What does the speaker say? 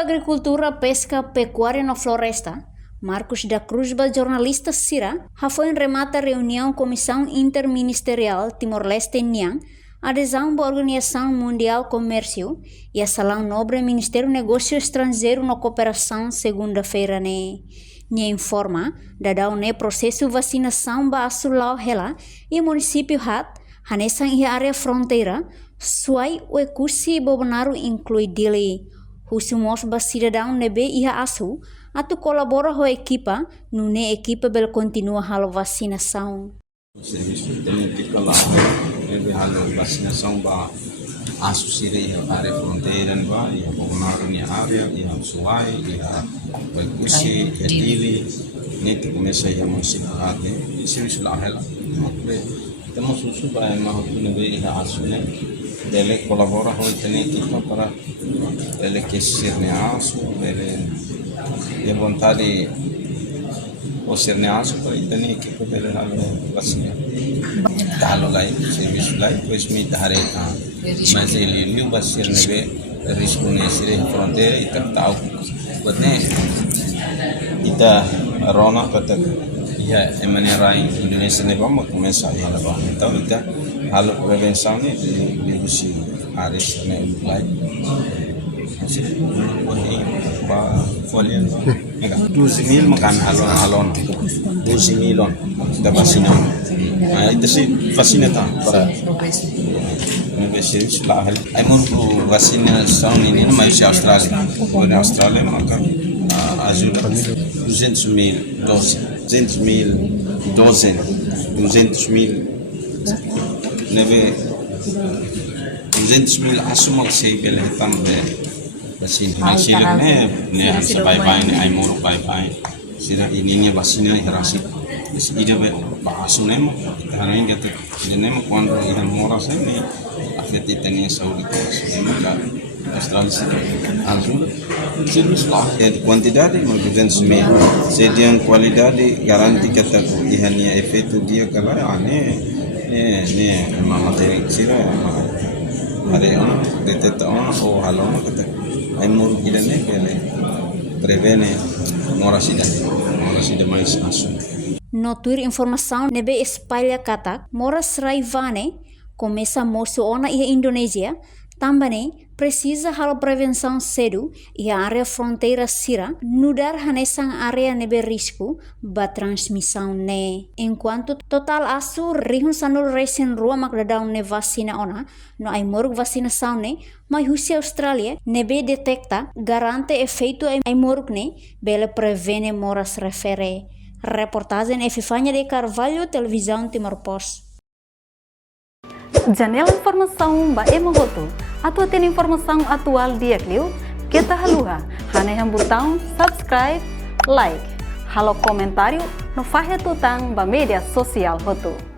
Agricultura, Pesca, Pecuária e Floresta, Marcos da Cruz, jornalista Sira, foi remata reunião Comissão Interministerial Timor-Leste NIAN, adesão à Organização Mundial Comércio e a Salão Nobre Ministério do Negócio Estrangeiro na Cooperação segunda-feira ne informa da ne processo vacinação ba Sulao Hela e município Hat hanesan e área fronteira suai o cursi Bolsonaro inclui dele husumos ba cidadão nebe ia asu atu colabora com a equipa nune equipa bel continua halo vacinação. O serviço tem que falar nebe halo vacinação ba asu sire a área fronteira ba ia Bolsonaro ni área ia suai ia o cursi ia dele nete começa a município ate serviço lá ela temos susu ba ma nebe ia asu ne dele colabora com a equipa para ele que sirne asu ele de vontade o sirne asu para itane equipa dele halo vacina halo lai serviço lai pois me dareta mas ele liu basir nebe risco nesse fronteira e tahu buatnya kita rona kata ya emanerai Indonesia ne bang começa a ela bang então kita halo prevenção ne di busi ares ne lai masih ba folien 12.000 makan halon 12.000 da vacina itu sih vacina para universidade lá aí muito vacinação ini mas Austrália na Austrália maka ajuda 200.000 doses neve 200.000 asuma sei pela também assim financiar ne hansa bye ne ai moro bye sira ininya vacina hirasi ida be asunemo hanin gitu nenemo quando ia mora sempre afeti tenia saúde asunemo ka Australia ajuda serviço lá é de quantidade mas 200.000 se de qualidade garanti kata ihania efeito dia kala ne matéria sira ada deteta o halon kata ai moro kidane pele prevene morasida mais asu no Twitter informação nebe espalha kata moras raivane começa moço ona e Indonésia também precisa halo prevenção cedo e a área fronteira sira nudar hanesang área nebe risco ba transmissão ne enquanto total asu rihun sanul recen rua makdadau ne vacina ona no ai moruk vacinação ne mai husi Australia nebe detecta garante efeito ai moruk ne bele prevene moras refere reportagem Efifania de Carvalho, televisão Timor-Post. Janela informação ba emogoto atau tem informação atual dia kliu kita haluha hane yang botão subscribe like halo comentário no fahe tutang ba media sosial hotu.